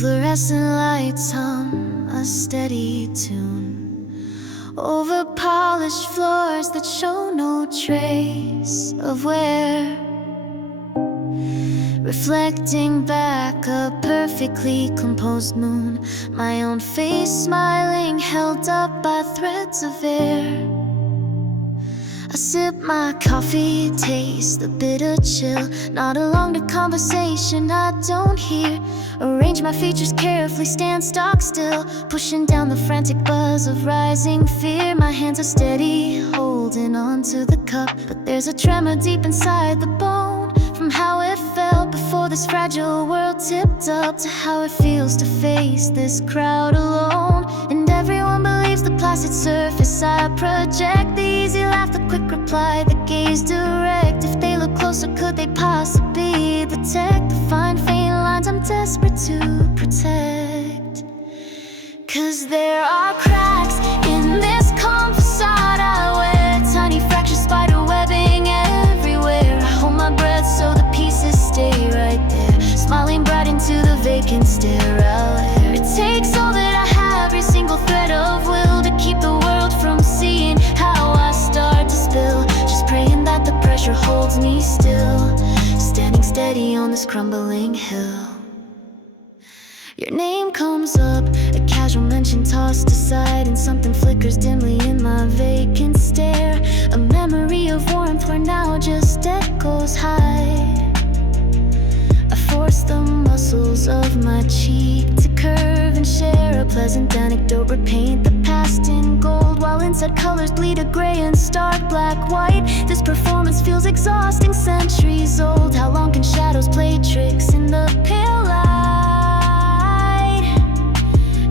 Fluorescent lights hum a steady tune over polished floors that show no trace of wear, reflecting back a perfectly composed moon, my own face smiling, held up by threads of air. I sip my coffee, taste the bitter chill, nod along to conversation I don't hear. Arrange my features carefully, stand stock still, pushing down the frantic buzz of rising fear. My hands are steady, holding on to the cup, but there's a tremor deep inside the bone, from how it felt before this fragile world tipped up, to how it feels to face this crowd alone. And everyone believes the placid surface I project, the easy laugh, the quick reply, the gaze direct. If they look closer, could they possibly detect the fine faint lines I'm desperate to protect? 'Cause there are cracks in this calm facade I wear, tiny fractures, spider webbing everywhere. I hold my breath so the pieces stay right there, smiling bright into the vacant sterile air. It takes all that I have, every single thread of will, to keep the world from seeing how I start to spill. Just praying that the pressure holds me still, standing steady on this crumbling hill. Your name comes up, a casual mention tossed aside, and something flickers dimly in my vacant stare. A memory of warmth where now just echoes hide. I force the muscles of my cheek to curve and share a pleasant anecdote, repaint the past in gold, while inside colors bleed a gray and stark black white. This performance feels exhausting, centuries old. How long can shadows play tricks in the pale light?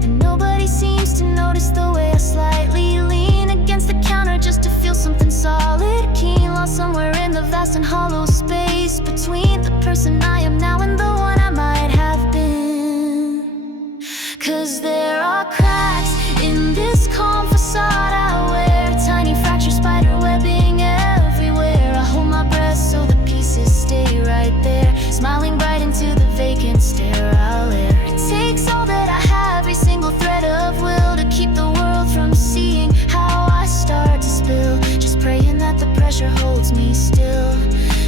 And nobody seems to notice the way I slightly lean against the counter just to feel something solid, keen, lost somewhere in the vast and hollow space between the person I am now and the one I might have been. 'Cause there are cracks in this calm facade I wear, tiny fractures, spider webbing everywhere. I hold my breath so the pieces stay right there, smiling bright into the vacant sterile air. It takes all that I have, every single thread of will, to keep the world from seeing how I start to spill. Just praying that the pressure holds me still,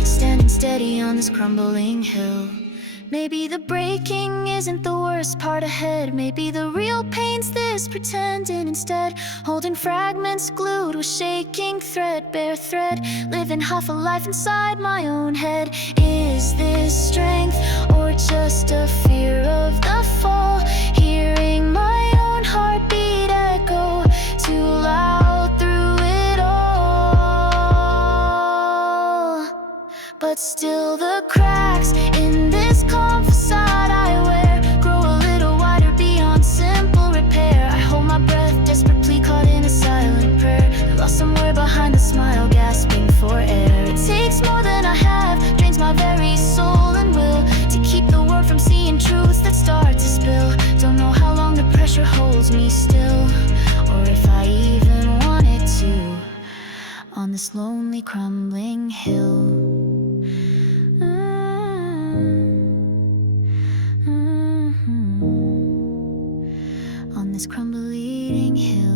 standing steady on this crumbling hill. Maybe the breaking isn't the worst part ahead, maybe the real pain's this pretending instead, holding fragments glued with shaking threadbare thread, living half a life inside my own head. Is this strength or just a fear of the fall? Hearing my own heartbeat echo too loud through it all. But still the cracks in this calm facade I wear grow a little wider beyond simple repair. I hold my breath, desperately caught in a silent prayer, lost somewhere behind the smile, gasping for air. It takes more than I have, drains my very soul and will, to keep the world from seeing truths that start to spill. Don't know how long the pressure holds me still, or if I even want it to, on this lonely crumbling hill. On this crumbling hill.